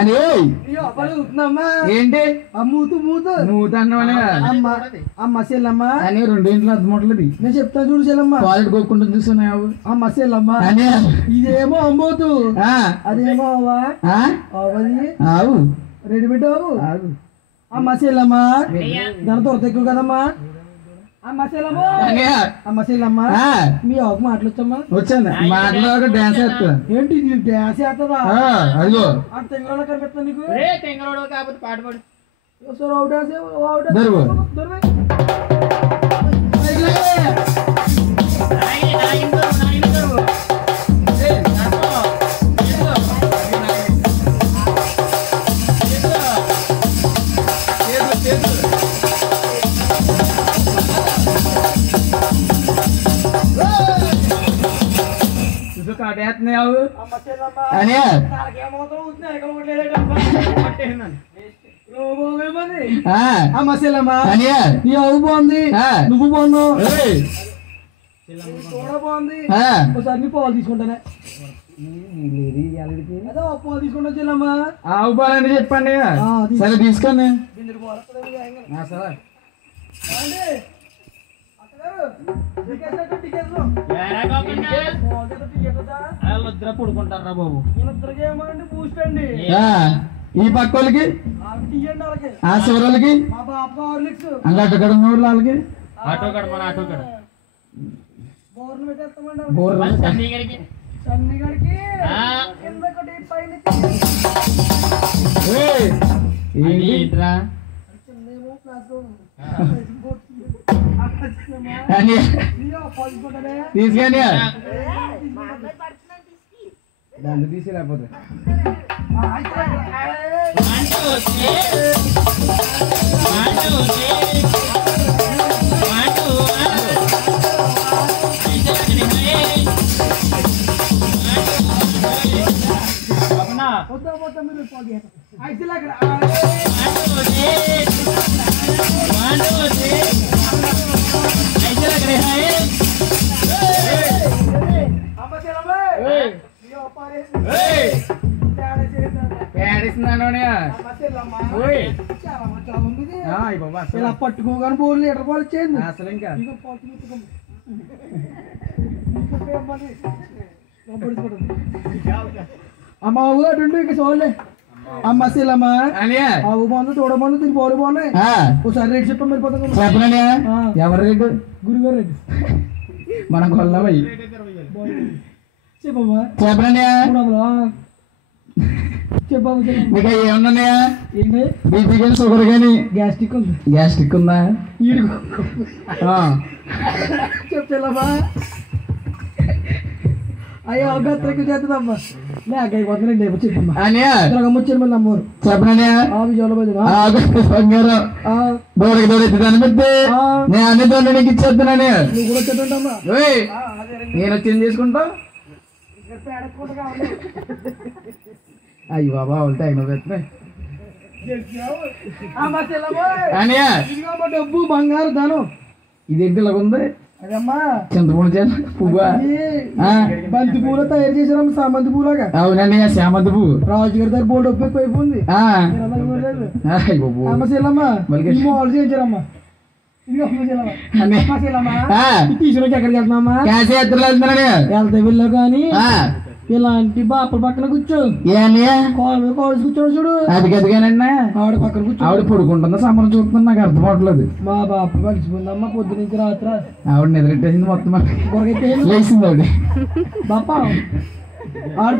అని ఏంటి మూతు మూతు మూత అన్నవానే అమ్మ సెల్లమ్మ అని రెండింట్లో అర్థమవుతుంది. నేను చెప్తాను చూడు సెల్లమ్మ. క్వాలిటీ కొట్టుకుంటుంది చూస్తున్నావు అమ్మ సెల్లమ్మ అని ఇదేమో అమ్మోతు అదేమో ఆవు రెడీమేడ్ ఆవు. అమ్మ సెల్లమ్మ దాని దొరత ఎక్కువ కదమ్మా. అమ్మ సెల్లమ్మ అమ్మ సెల్లమ్మ మీ ఆవుకు మాటలొచ్చమ్మా. వచ్చాను మాటలో డాన్స్ వేస్తా. ఏంటి డాన్స్ వేస్తుందా? అదిగో అంత తెంగరోడ కనిపిస్తా నీకు. తెంగరోడు కాకపోతే పాట పాడు. అమ్మ సెల్లమ్మ నీ అవు బాగుంది, నువ్వు బాగున్నావు, బాగుంది. ఒకసారి నీ పాలు తీసుకుంటానే. పాలు తీసుకుంటా చెల్లమ్మ. ఆవు పాలని చెప్పండి. సరే తీసుకోండి. పడుకుంటారా బాబు? ఈ పక్క వాళ్ళకి ఆ చివరికి అంగట్టు కడ ఊర్లో వాళ్ళకి ఆటో కడ మన ఆటో కడ ఏంట్రా తీసుకొని దాన్ని తీసి లేకపోతే ఇలా పట్టుకోగానే బోర్లు లీటర్ పాలు ఇచ్చేయండి అసలు ఇంకా అమ్మ అవు అటు ఇంకా చూడలే. అమ్మ సెల్లమ్మ అవు బాగుంది, తోడ బాగుంది, దీని పోలు బాగున్నాయి. ఒకసారి రేటు చెప్పండి వెళ్ళిపోతాం. చెప్పనా ఎవరి రేటు? గురుగారు రేటు మన కొల్లవయ్యి చెప్పమ్మా. చెప్పనా చెప్పమ్మ. మీకు ఏమన్నాయా? ఏంటి? బీపీ కానీ షుగర్ కానీ గ్యాస్ట్రిక్ ఉంది. గ్యాస్ట్రిక్ ఉందా? చెప్తామ్మా. అయ్యో గత్రకు చేస్తుందమ్మా. లేక అయిపోతుందండి చెప్పమ్మా. ముచ్చారు మళ్ళీ అమ్మవారు చెప్పనా దూడకి దూడెత్తి అనిపిస్తే నేను అన్ని దూడ నీకు ఇచ్చేస్తున్నాను. నువ్వు కూడా చెప్తుంటమ్మా. నేను వచ్చింది తీసుకుంటా. అయ్యి బాబా వాళ్ళు తగిన డబ్బు బంగారు ధనం ఇదేంటి ఇలా ఉంది? అదమ్మా చింతపూడి పువ్వా? బంతి పూలు తయారు చేశారమ్మా, సామంతి పూలాగా. అవునండి శామంతి పువ్వు. రాజుగారి దగ్గర బోర్డు డబ్బు ఎక్కువ అయిపోయింది. అమ్మ సెల్లమ్మ మాలు చేయించారమ్మా. తీసుకుని ఎక్కడికి వెళ్తున్నామ్మా? వెళ్తే వెళ్ళా కానీ ఇలాంటి బాపల పక్కన కూర్చో. కాలేజ్ కూర్చోడు చూడు. అది గదిగానండి ఆవిడ పక్కన కూర్చో. ఆవిడ పడుకుంటుందా సంబరం చూస్తుంది నాకు అర్థం అవట్లేదు. మా బాప కలిసిపోయిందమ్మా పొద్దు నుంచి రాత్ర. ఆవిడ నిద్రెట్టేసింది మొత్తం లేచింది ఆవిడ. బాప ఆవిడ